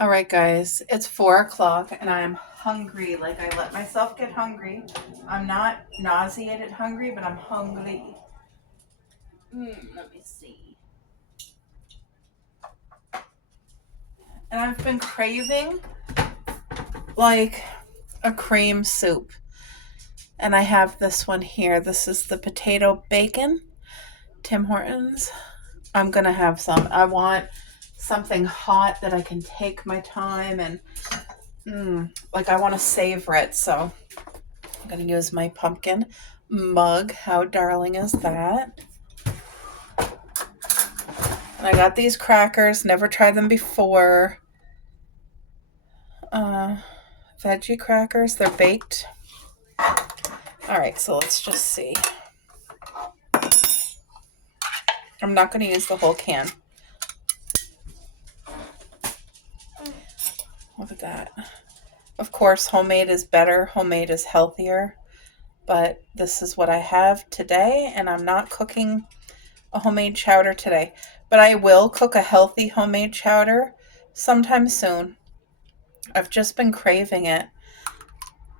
All right, guys, it's 4 o'clock and I'm hungry. Like, I let myself get hungry. I'm not nauseated hungry, but I'm hungry. Let me see. And I've been craving like a cream soup. And I have this one here. This is the potato bacon, Tim Hortons. I'm going to have some. I want something hot that I can take my time and like I want to savor it. So I'm going to use my pumpkin mug. How darling is that? And I got these crackers. Never tried them before. Veggie crackers. They're baked. All right, so let's just see. I'm not going to use the whole can. Look at that. Of course, homemade is better. Homemade is healthier. But this is what I have today, and I'm not cooking a homemade chowder today. But I will cook a healthy homemade chowder sometime soon. I've just been craving it.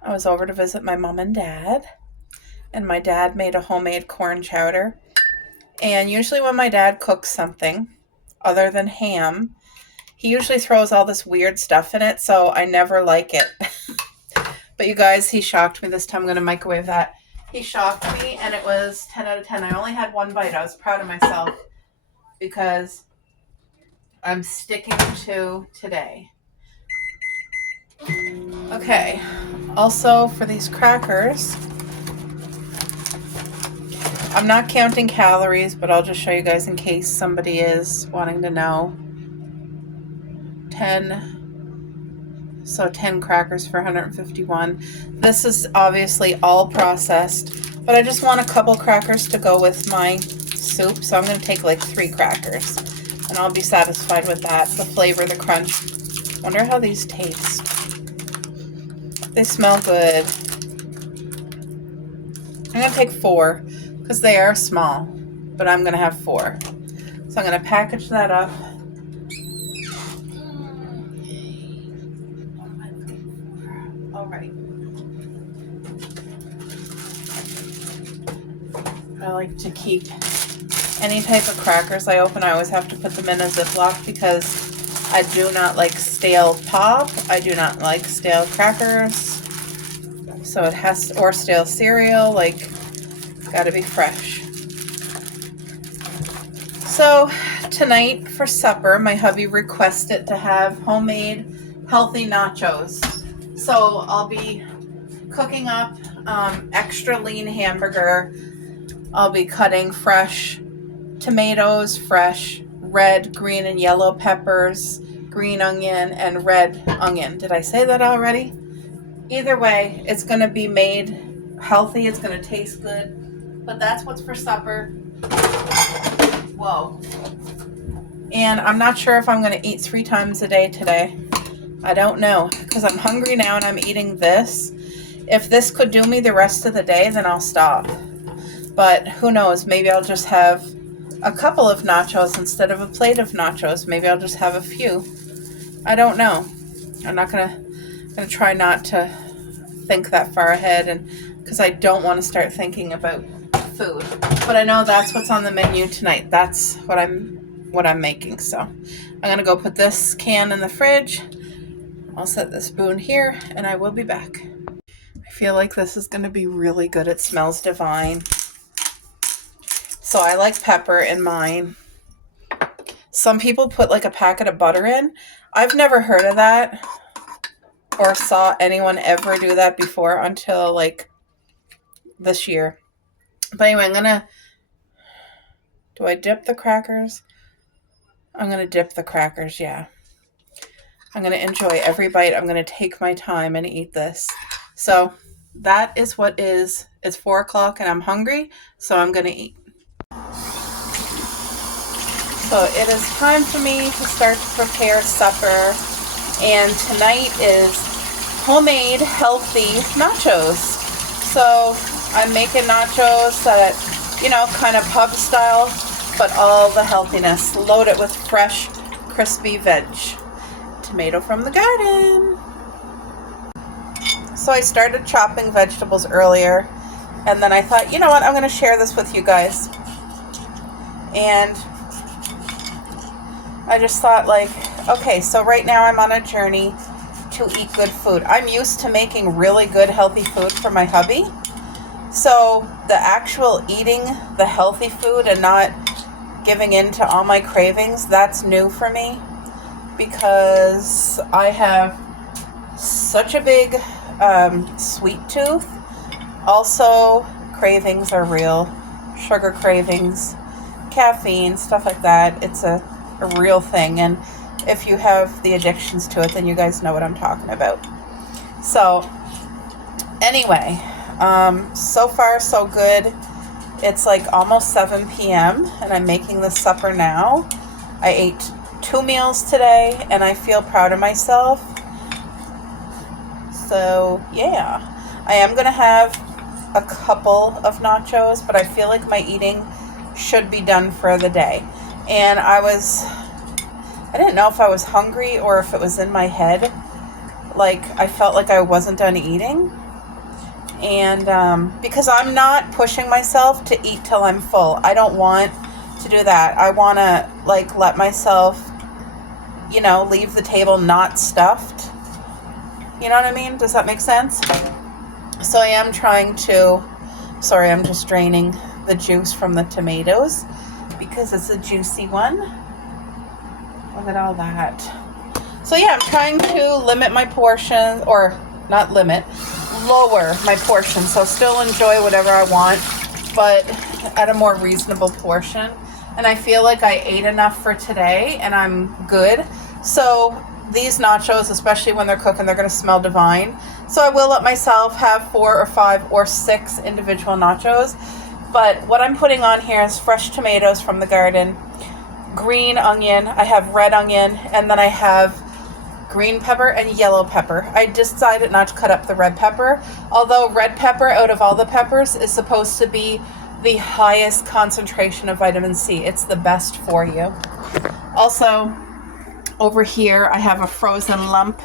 I was over to visit my mom and dad, and my dad made a homemade corn chowder. And usually when my dad cooks something other than ham, he usually throws all this weird stuff in it, so I never like it. But you guys, he shocked me this time. I'm going to microwave that. He shocked me, and it was 10 out of 10. I only had one bite. I was proud of myself because I'm sticking to today. Okay. Also, for these crackers, I'm not counting calories, but I'll just show you guys in case somebody is wanting to know. 10 crackers for 151. This is obviously all processed, but I just want a couple crackers to go with my soup, so I'm going to take like 3 crackers, and I'll be satisfied with that. The flavor, the crunch. Wonder how these taste. They smell good. I'm going to take 4 because they are small, but I'm going to have 4. So I'm going to package that up. All right. I like to keep any type of crackers I open. I always have to put them in a Ziploc because I do not like stale pop. I do not like stale crackers. So it has, or stale cereal, like, gotta be fresh. So tonight for supper, my hubby requested to have homemade healthy nachos. So I'll be cooking up extra lean hamburger. I'll be cutting fresh tomatoes, fresh red, green, and yellow peppers, green onion, and red onion. Did I say that already? Either way, it's going to be made healthy. It's going to taste good. But that's what's for supper. Whoa. And I'm not sure if I'm going to eat 3 times a day today. I don't know, because I'm hungry now and I'm eating this. If this could do me the rest of the day, then I'll stop. But who knows? Maybe I'll just have a couple of nachos instead of a plate of nachos. Maybe I'll just have a few. I don't know. I'm not gonna try not to think that far ahead, and because I don't want to start thinking about food. But I know that's what's on the menu tonight. That's what I'm making. So I'm gonna go put this can in the fridge. I'll set the spoon here, and I will be back. I feel like this is gonna be really good. It smells divine. So I like pepper in mine. Some people put like a packet of butter in. I've never heard of that or saw anyone ever do that before until like this year. But anyway, do I dip the crackers? I'm going to dip the crackers, yeah. I'm going to enjoy every bite. I'm going to take my time and eat this. So that is what is. It's 4 o'clock and I'm hungry, so I'm going to eat. So it is time for me to start to prepare supper, and tonight is homemade healthy nachos. So I'm making nachos that, kind of pub style, but all the healthiness, loaded with fresh, crispy veg. tomato from the garden. So I started chopping vegetables earlier, and then I thought, you know what, I'm going to share this with you guys. And I just thought, like, okay, so right now I'm on a journey to eat good food. I'm used to making really good, healthy food for my hubby. So the actual eating the healthy food and not giving in to all my cravings, that's new for me, because I have such a big sweet tooth. Also, cravings are real. Sugar cravings, caffeine, stuff like that. It's a real thing. And if you have the addictions to it, then you guys know what I'm talking about. So anyway, so far so good. It's like almost 7 p.m. and I'm making the supper now. I ate 2 meals today and I feel proud of myself. So yeah, I am going to have a couple of nachos, but I feel like my eating should be done for the day. And I didn't know if I was hungry or if it was in my head. Like, I felt like I wasn't done eating. And because I'm not pushing myself to eat till I'm full. I don't want to do that. I want to, like, let myself, you know, leave the table not stuffed. You know what I mean? Does that make sense? So I am trying to, sorry, I'm just draining the juice from the tomatoes because it's a juicy one. Look at all that. So yeah, I'm trying to limit my portion, or not limit, lower my portion. So still enjoy whatever I want, but at a more reasonable portion. And I feel like I ate enough for today and I'm good. So these nachos, especially when they're cooking, they're going to smell divine. So I will let myself have 4 or 5 or 6 individual nachos. But what I'm putting on here is fresh tomatoes from the garden, green onion, I have red onion, and then I have green pepper and yellow pepper. I decided not to cut up the red pepper, although red pepper out of all the peppers is supposed to be the highest concentration of vitamin C. It's the best for you. Also, over here I have a frozen lump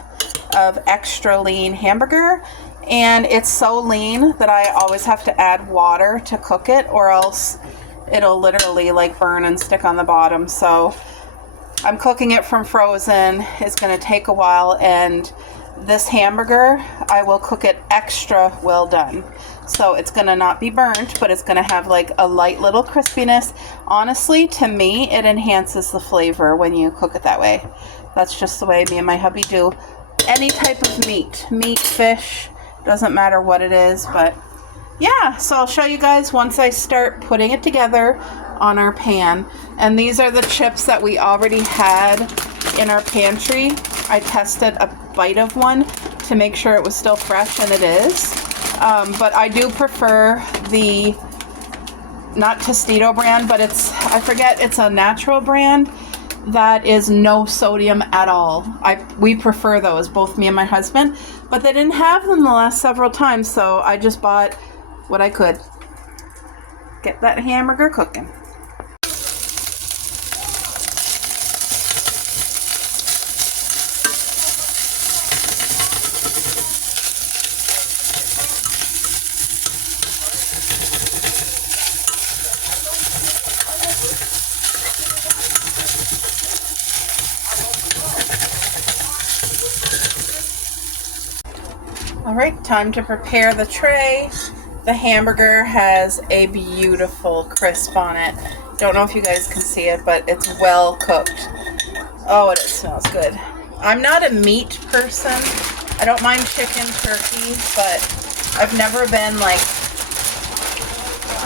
of extra lean hamburger, and it's so lean that I always have to add water to cook it, or else it'll literally like burn and stick on the bottom. So I'm cooking it from frozen. It's going to take a while, and this hamburger, I will cook it extra well done. So it's going to not be burnt, but it's going to have like a light little crispiness. Honestly, to me, it enhances the flavor when you cook it that way. That's just the way me and my hubby do any type of meat. Meat, fish, doesn't matter what it is, but yeah. So I'll show you guys once I start putting it together on our pan. And these are the chips that we already had in our pantry. I tested a bite of one to make sure it was still fresh, and it is. But I do prefer the, not Tostito brand, but I forget, it's a natural brand that is no sodium at all. We prefer those, both me and my husband, but they didn't have them the last several times, so I just bought what I could. Get that hamburger cooking. All right, time to prepare the tray. The hamburger has a beautiful crisp on it. Don't know if you guys can see it, but it's well cooked. Oh, it smells good. I'm not a meat person. I don't mind chicken, turkey, but I've never been like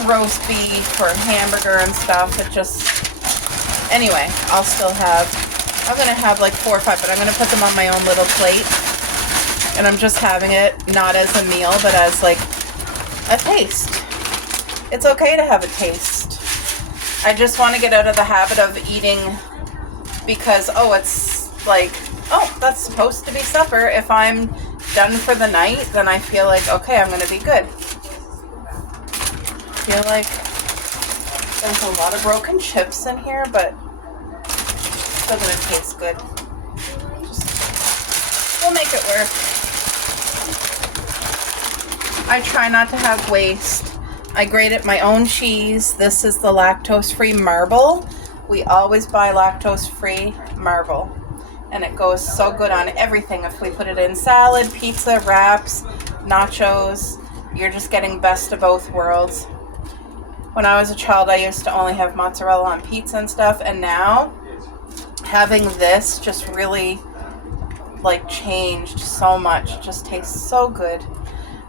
roast beef or hamburger and stuff. It just, anyway, I'm gonna have like 4 or 5, but I'm gonna put them on my own little plate. And I'm just having it not as a meal, but as like a taste. It's okay to have a taste. I just want to get out of the habit of eating because, oh, it's like, oh, that's supposed to be supper. If I'm done for the night, then I feel like, okay, I'm going to be good. I feel like there's a lot of broken chips in here, but it's still going to taste good. Just where I try not to have waste. I grated my own cheese. This is the lactose-free marble. We always buy lactose-free marble. And it goes so good on everything. If we put it in salad, pizza, wraps, nachos, you're just getting best of both worlds. When I was a child, I used to only have mozzarella on pizza and stuff. And now, having this just really, like, changed so much. It just tastes so good.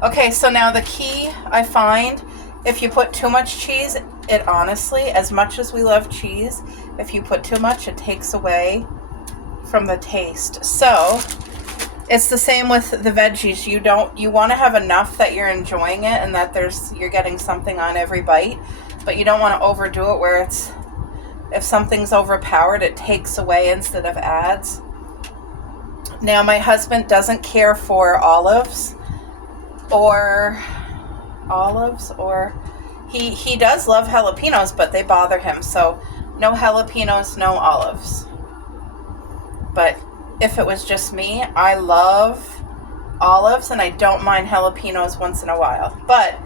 Okay, so now the key I find, if you put too much cheese, it honestly, as much as we love cheese, if you put too much, it takes away from the taste. So it's the same with the veggies. You want to have enough that you're enjoying it and that you're getting something on every bite, but you don't want to overdo it where if something's overpowered, it takes away instead of adds. Now my husband doesn't care for olives or he does love jalapenos, but they bother him. So no jalapenos, no olives. But if it was just me, I love olives and I don't mind jalapenos once in a while. But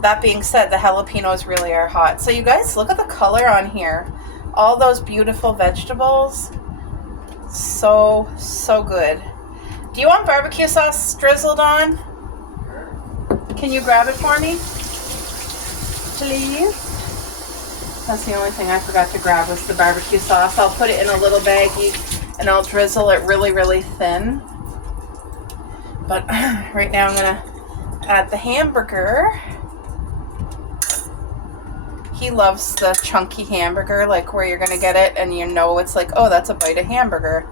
that being said, the jalapenos really are hot. So you guys, look at the color on here. All those beautiful vegetables. So, so good. Do you want barbecue sauce drizzled on? Can you grab it for me? Please? That's the only thing I forgot to grab was the barbecue sauce. I'll put it in a little baggie and I'll drizzle it really, really thin. But right now I'm going to add the hamburger. He loves the chunky hamburger, like where you're going to get it and you know it's like, oh, that's a bite of hamburger.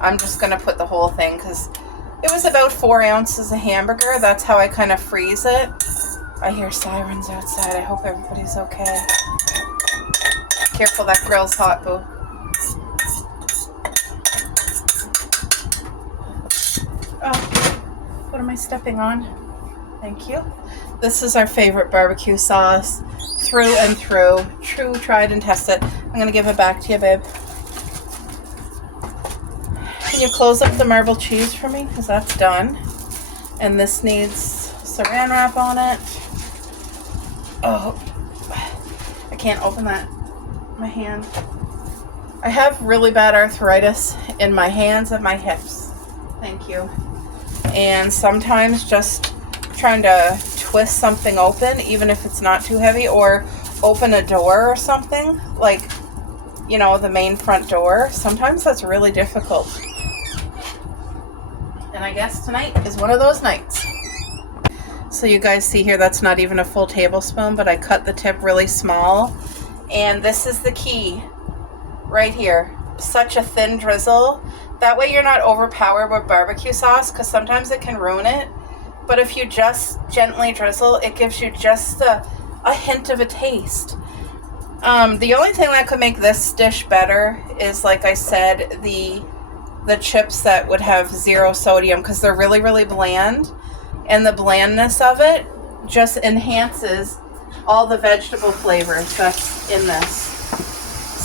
I'm just going to put the whole thing because it was about 4 ounces of hamburger. That's how I kind of freeze it. I hear sirens outside. I hope everybody's okay. Careful, that grill's hot, boo. Oh, what am I stepping on? Thank you. This is our favorite barbecue sauce. Through and through. True, tried and tested. I'm going to give it back to you, babe. Can you close up the marble cheese for me? Because that's done. And this needs saran wrap on it. Oh, I can't open that. My hand. I have really bad arthritis in my hands and my hips. Thank you. And sometimes just trying to twist something open, even if it's not too heavy, or open a door or something, like, you know, the main front door. Sometimes that's really difficult. And I guess tonight is one of those nights. So you guys see here, that's not even a full tablespoon, but I cut the tip really small. And this is the key right here. Such a thin drizzle. That way you're not overpowered with barbecue sauce, because sometimes it can ruin it. But if you just gently drizzle, it gives you just a hint of a taste. The only thing that could make this dish better is, like I said, the chips that would have 0 sodium, because they're really, really bland. And the blandness of it just enhances all the vegetable flavors that's in this.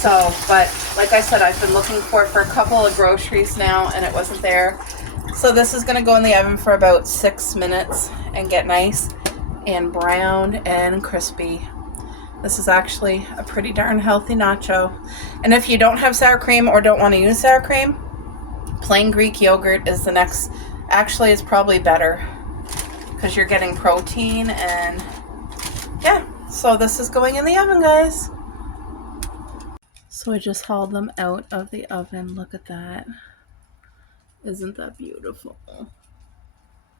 So, but like I said, I've been looking for it for a couple of groceries now and it wasn't there. So this is going to go in the oven for about 6 minutes and get nice and brown and crispy. This is actually a pretty darn healthy nacho. And if you don't have sour cream or don't want to use sour cream, plain Greek yogurt is the next. Actually, it's probably better because you're getting protein and yeah. So this is going in the oven, guys. So I just hauled them out of the oven. Look at that. Isn't that beautiful?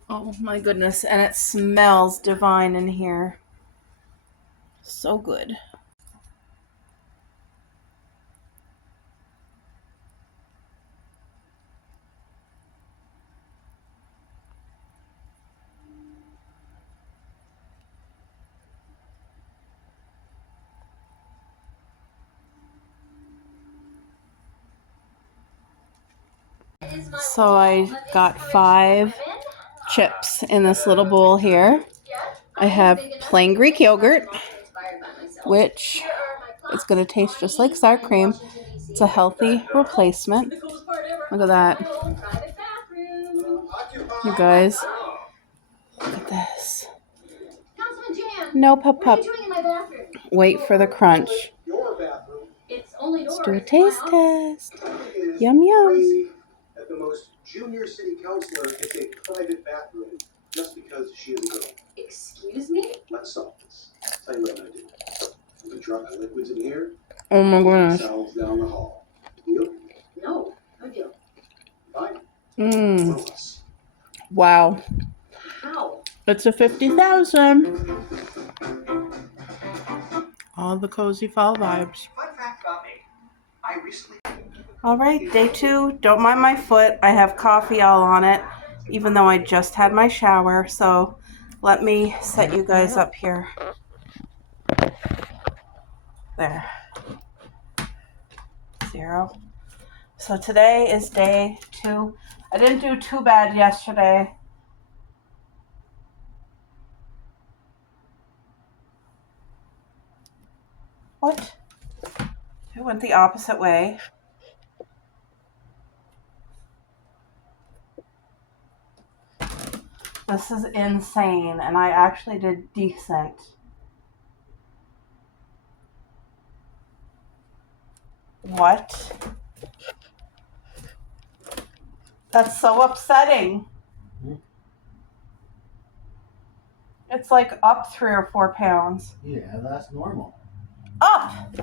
Oh my goodness. And it smells divine in here. So good. So I got 5 chips in this little bowl here. I have plain Greek yogurt, which is going to taste just like sour cream. It's a healthy replacement. Look at that. You guys, look at this. No pup pup. Wait for the crunch. Let's do a taste test. Yum yum. At the most junior city councilor gets a private bathroom just because she is a girl. Excuse me? Let's solve this. Tell you what I'm gonna do. I'm gonna drop my liquids in here. Oh my goodness. Cells down the hall. Deal? No, no deal. Fine. Wow. How? It's a 50,000. All the cozy fall vibes. Fun fact about me. I recently. All right, day 2. Don't mind my foot. I have coffee all on it, even though I just had my shower. So let me set you guys up here. There. 0. So today is day 2. I didn't do too bad yesterday. What? It went the opposite way. This is insane, and I actually did decent. What? That's so upsetting. It's like up 3 or 4 pounds. Yeah, that's normal.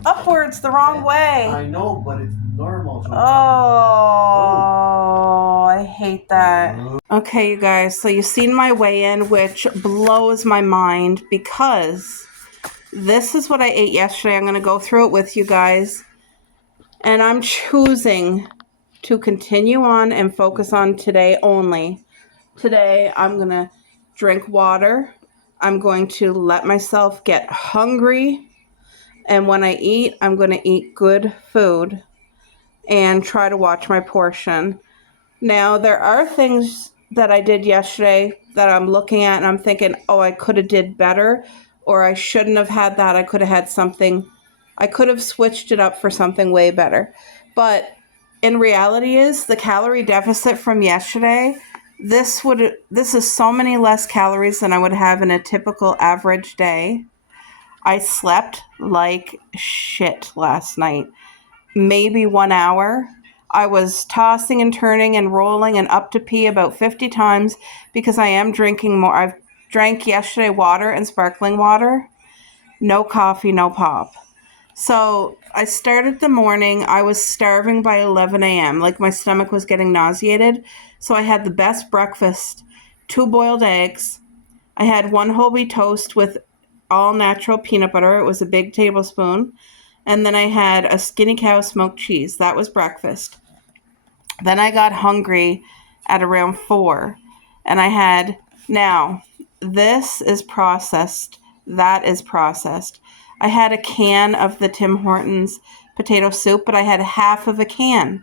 Upwards the wrong way. I know, but it's normal. Oh, I hate that. Okay, you guys, so you've seen my weigh-in, which blows my mind because this is what I ate yesterday. I'm going to go through it with you guys. And I'm choosing to continue on and focus on today only. Today, I'm going to drink water. I'm going to let myself get hungry. And when I eat, I'm going to eat good food and try to watch my portion. Now, there are things that I did yesterday that I'm looking at and I'm thinking, oh, I could have did better, or I shouldn't have had that. I could have had something. I could have switched it up for something way better. But in reality is the calorie deficit from yesterday, this is so many less calories than I would have in a typical average day. I slept like shit last night. Maybe 1 hour. I was tossing and turning and rolling and up to pee about 50 times because I am drinking more. I've drank yesterday water and sparkling water. No coffee, no pop. So I started the morning. I was starving by 11 a.m. Like my stomach was getting nauseated. So I had the best breakfast. 2 boiled eggs. I had 1 whole wheat toast with all natural peanut butter. It was a big tablespoon. And then I had a Skinny Cow smoked cheese. That was breakfast. Then I got hungry at around 4. And I had, now, this is processed. That is processed. I had a can of the Tim Hortons potato soup, but I had half of a can.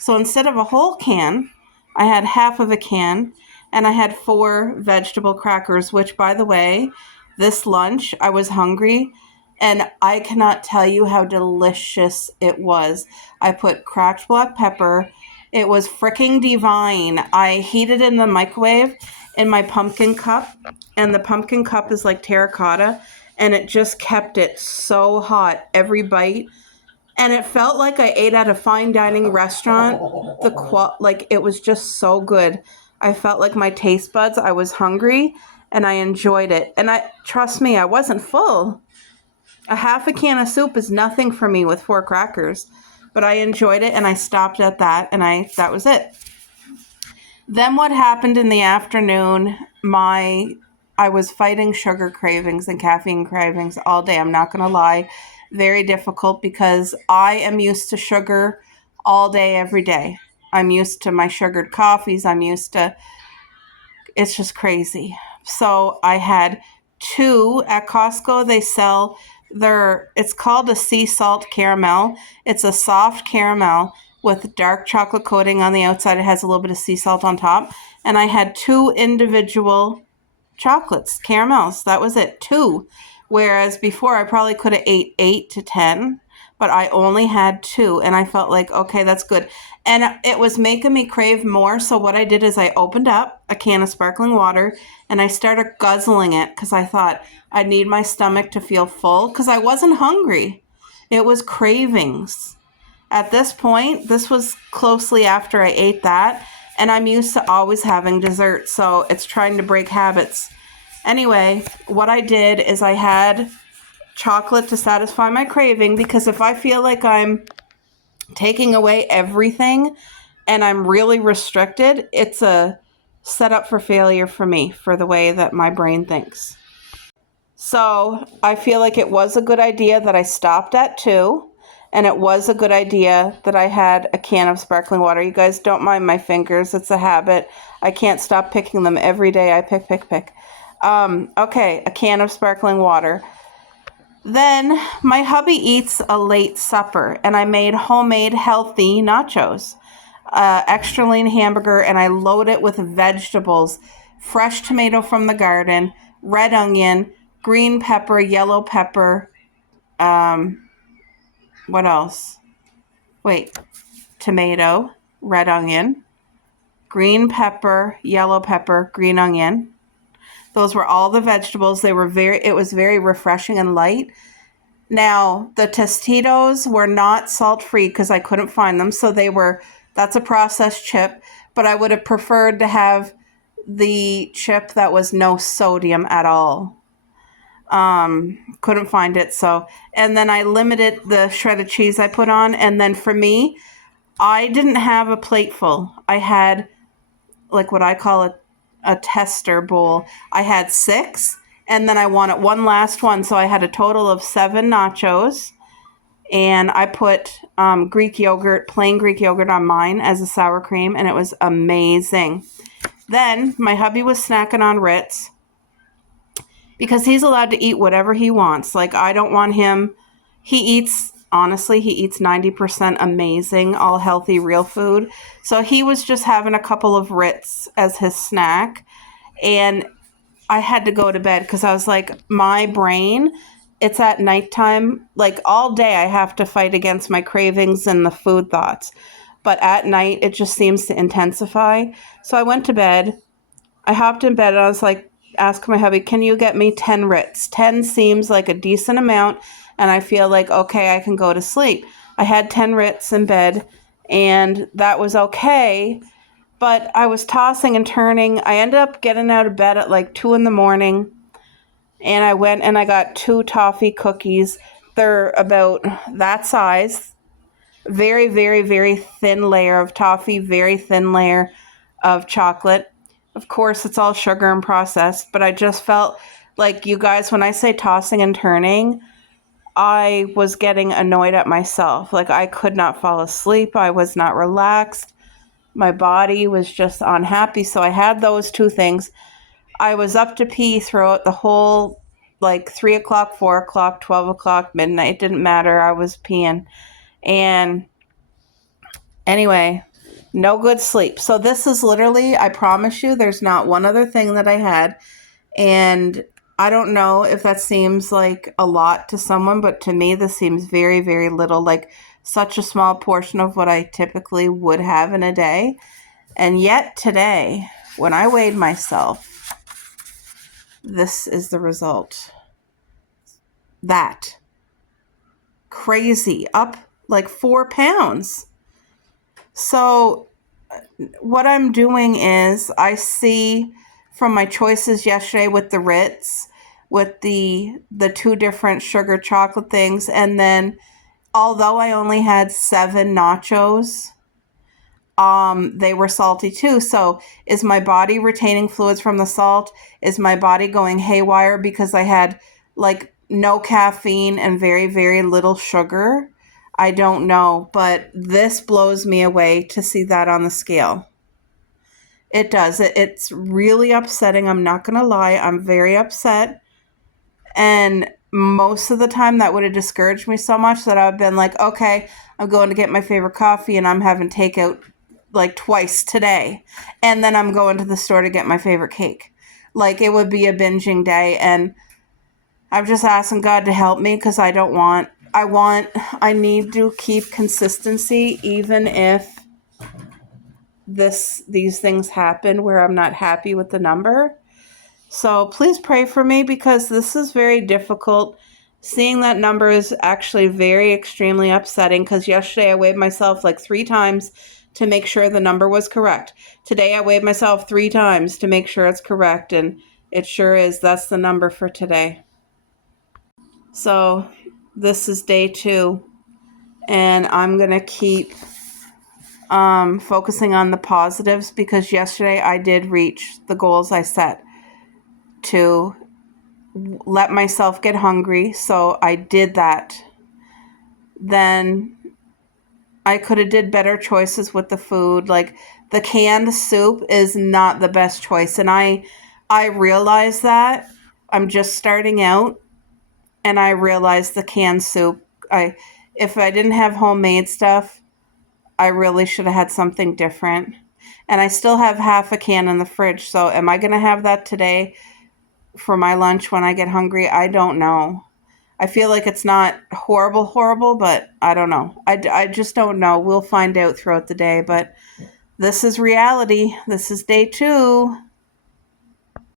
So instead of a whole can, I had half of a can. And I had 4 vegetable crackers, which, by the way, this lunch, I was hungry, and I cannot tell you how delicious it was. I put cracked black pepper. It was freaking divine. I heated it in the microwave in my pumpkin cup, and the pumpkin cup is like terracotta, and it just kept it so hot every bite. And it felt like I ate at a fine dining restaurant. It was just so good. I felt like my taste buds, I was hungry, and I enjoyed it. And trust me, I wasn't full. A half a can of soup is nothing for me with 4 crackers. But I enjoyed it, and I stopped at that, and that was it. Then what happened in the afternoon, I was fighting sugar cravings and caffeine cravings all day. I'm not going to lie. Very difficult because I am used to sugar all day, every day. I'm used to my sugared coffees. It's just crazy. So I had 2 at Costco. They sell it's called a sea salt caramel. It's a soft caramel with dark chocolate coating on the outside. It has a little bit of sea salt on top. And I had 2 individual chocolates, caramels. That was it, 2. Whereas before I probably could have ate 8 to 10. but I only had 2, and I felt like, okay, that's good. And it was making me crave more, so what I did is I opened up a can of sparkling water, and I started guzzling it because I thought I need my stomach to feel full because I wasn't hungry. It was cravings. At this point, this was closely after I ate that, and I'm used to always having dessert, so it's trying to break habits. Anyway, what I did is I had chocolate to satisfy my craving, because if I feel like I'm taking away everything and I'm really restricted, it's a setup for failure for me, for the way that my brain thinks. So I feel like it was a good idea that I stopped at 2, and it was a good idea that I had a can of sparkling water. You guys don't mind my fingers. It's a habit. I can't stop picking them every day. I pick. Okay, a can of sparkling water. Then my hubby eats a late supper, and I made homemade healthy nachos, extra lean hamburger, and I load it with vegetables, fresh tomato from the garden, red onion, green pepper, yellow pepper, what else? Wait, tomato, red onion, green pepper, yellow pepper, green onion. Those were all the vegetables. It was very refreshing and light. Now, the Tostitos were not salt-free because I couldn't find them. So that's a processed chip, but I would have preferred to have the chip that was no sodium at all. Couldn't find it. And then I limited the shredded cheese I put on. And then for me, I didn't have a plate full. I had like what I call a tester bowl. I had 6, and then I wanted one last one. So I had a total of 7 nachos, and I put plain Greek yogurt on mine as a sour cream, and it was amazing. Then my hubby was snacking on Ritz because he's allowed to eat whatever he wants. Like, I don't want him. He eats 90% amazing, all healthy, real food. So he was just having a couple of Ritz as his snack. And I had to go to bed because I was like, my brain, it's at nighttime. Like, all day I have to fight against my cravings and the food thoughts. But at night, it just seems to intensify. So I went to bed. I hopped in bed and I was like, ask my hubby, can you get me 10 Ritz? 10 seems like a decent amount, and I feel like, okay, I can go to sleep. I had 10 Ritz in bed, and that was okay, but I was tossing and turning. I ended up getting out of bed at like 2 in the morning, and I went and I got 2 toffee cookies. They're about that size. Very, very, very thin layer of toffee, very thin layer of chocolate. Of course, it's all sugar and processed, but I just felt like, you guys, when I say tossing and turning, I was getting annoyed at myself. Like, I could not fall asleep. I was not relaxed. My body was just unhappy. So I had those 2 things. I was up to pee throughout the whole, like, 3 o'clock, 4 o'clock, 12 o'clock, midnight. It didn't matter. I was peeing. And anyway, no good sleep. So this is literally, I promise you, there's not one other thing that I had. And I don't know if that seems like a lot to someone, but to me, this seems very, very little, like such a small portion of what I typically would have in a day. And yet today, when I weighed myself, this is the result. That. Crazy. Up like 4 pounds. So what I'm doing is, I see from my choices yesterday with the Ritz, with the 2 different sugar chocolate things, and then although I only had 7 nachos, they were salty too. So is my body retaining fluids from the salt? Is my body going haywire because I had like no caffeine and very, very little sugar? I don't know, but this blows me away to see that on the scale. It does. It's really upsetting. I'm not going to lie. I'm very upset. And most of the time that would have discouraged me so much that I've been like, okay, I'm going to get my favorite coffee and I'm having takeout like twice today. And then I'm going to the store to get my favorite cake. Like, it would be a binging day. And I'm just asking God to help me because I don't want I need to keep consistency even if these things happen where I'm not happy with the number. So please pray for me because this is very difficult. Seeing that number is actually very extremely upsetting because yesterday I weighed myself like 3 times to make sure the number was correct. Today I weighed myself 3 times to make sure it's correct, and it sure is. That's the number for today. So this is day 2, and I'm going to keep focusing on the positives because yesterday I did reach the goals I set to let myself get hungry, so I did that. Then I could have did better choices with the food. Like the canned soup is not the best choice, and I realize that. I'm just starting out, and I realized the canned soup. If I didn't have homemade stuff, I really should have had something different. And I still have half a can in the fridge, so am I going to have that today for my lunch when I get hungry? I don't know. I feel like it's not horrible, but I don't know. I just don't know. We'll find out throughout the day, but this is reality. This is day 2.